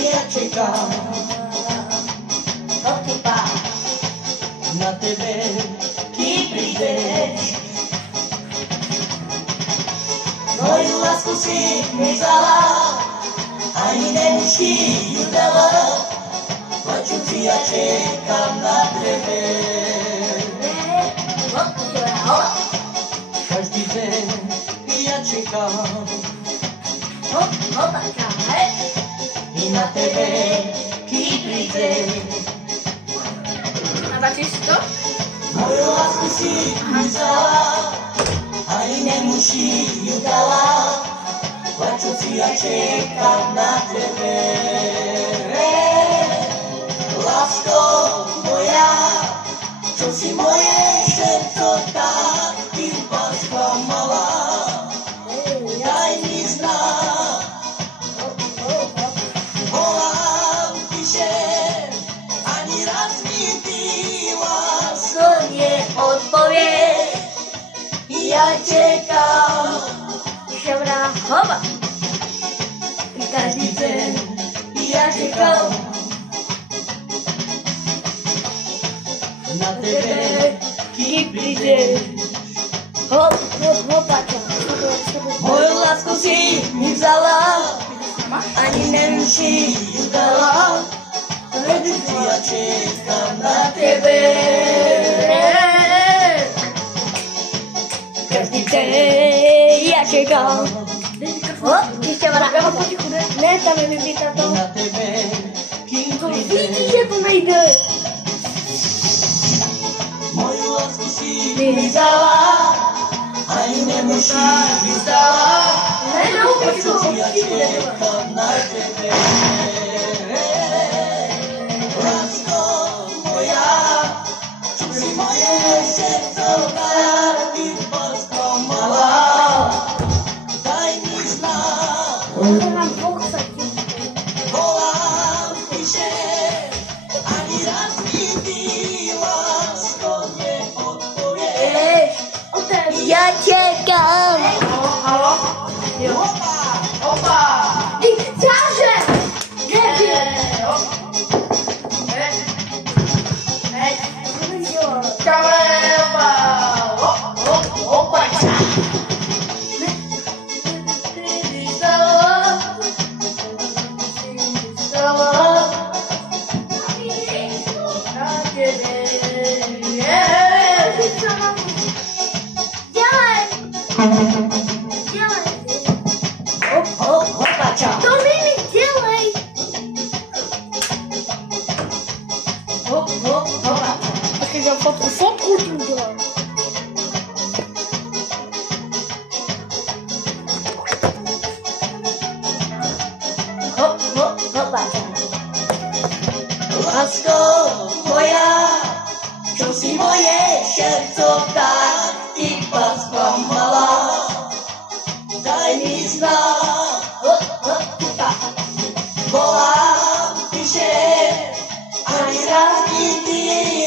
Ja čekám od teba na tebe, kým prídeš. Moju lásku si mi vzala, ani nemusí ju dala, plačúci ja čekám na tebe. Každý deň ja čekám i na tebe, kým prídeš. Nabačíš to? Moju lásku si mi vzala, ani nemusí ju dala, plačúci ja čekám na tebe. Lásko moja, čo si moje srdce tak iba sklamala, daj mi znak. Volám, píšem, ani raz mi ty, lásko, neodpovieš. Ja čekám, Šabrahova. každý deň ja čekám na tebe, kým prídeš. Hop, hop, hopača. Moju lásku si mi vzala, ani nemusí ju dala, plačúci ja čekám na tebe. Každý deň ja čekám Hop, ešte vrah. Ne, tam je vybíta to. na tebe, kým Vidíš, prídeš. že to nejde. Moju lásku si mi vzala, ani nemusí ju dala, Ne, plačúci ja neupičku. čekám na tebe. Lásko moja, čo si moje srdce tak iba sklamala, daj mi znak. To nám pochsatí. Volám, píšem, ani raz mi ty, lásko, neodpovieš. Ja čekám. Halo? Opa, opa. Ty ťaže! To nimi dělej! Počkej, já fotku tím dělám. Lásko moja, čo si moje srdce tak iba sklamala, daj mi znak. Volám, píšem, ani raz mi ty,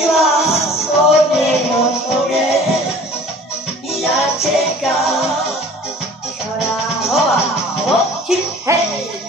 lásko, neodpovieš. Ja čekám. Šarahova, hop, hej.